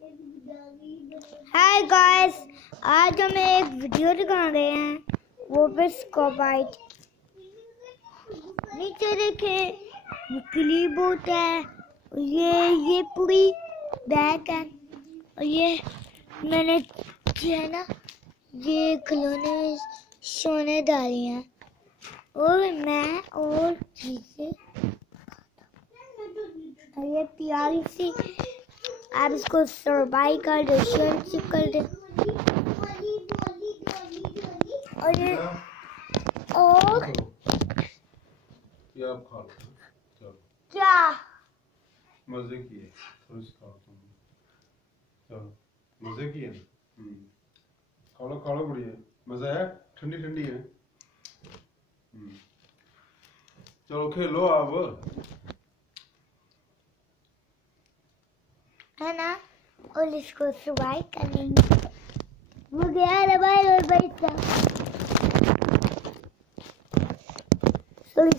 Hi guys, आज हम एक वीडियो दिखा रहे हैं, वो भी स्कॉबाइट। नीचे देखें, ये क्लिप होता है, ये पूरी बैग है, और ये मैंने है ना, ये खिलौने सोने डाली हैं, और मैं और चीजें, और ये प्यारी सी, आप इसको सर्वाइव कर दो, शेयर कर दो, और ये और ये आप खा लो। चलो क्या मजे किए, थोड़ी सी खाओ तुम। चलो मजे किए। खा लो बढ़िया, मजा है, ठंडी ठंडी है। चलो खेलो आप, है ना, और इसको सर्वाइव कर लेंगे। वो गया रे भाई, और बैठा। सॉरी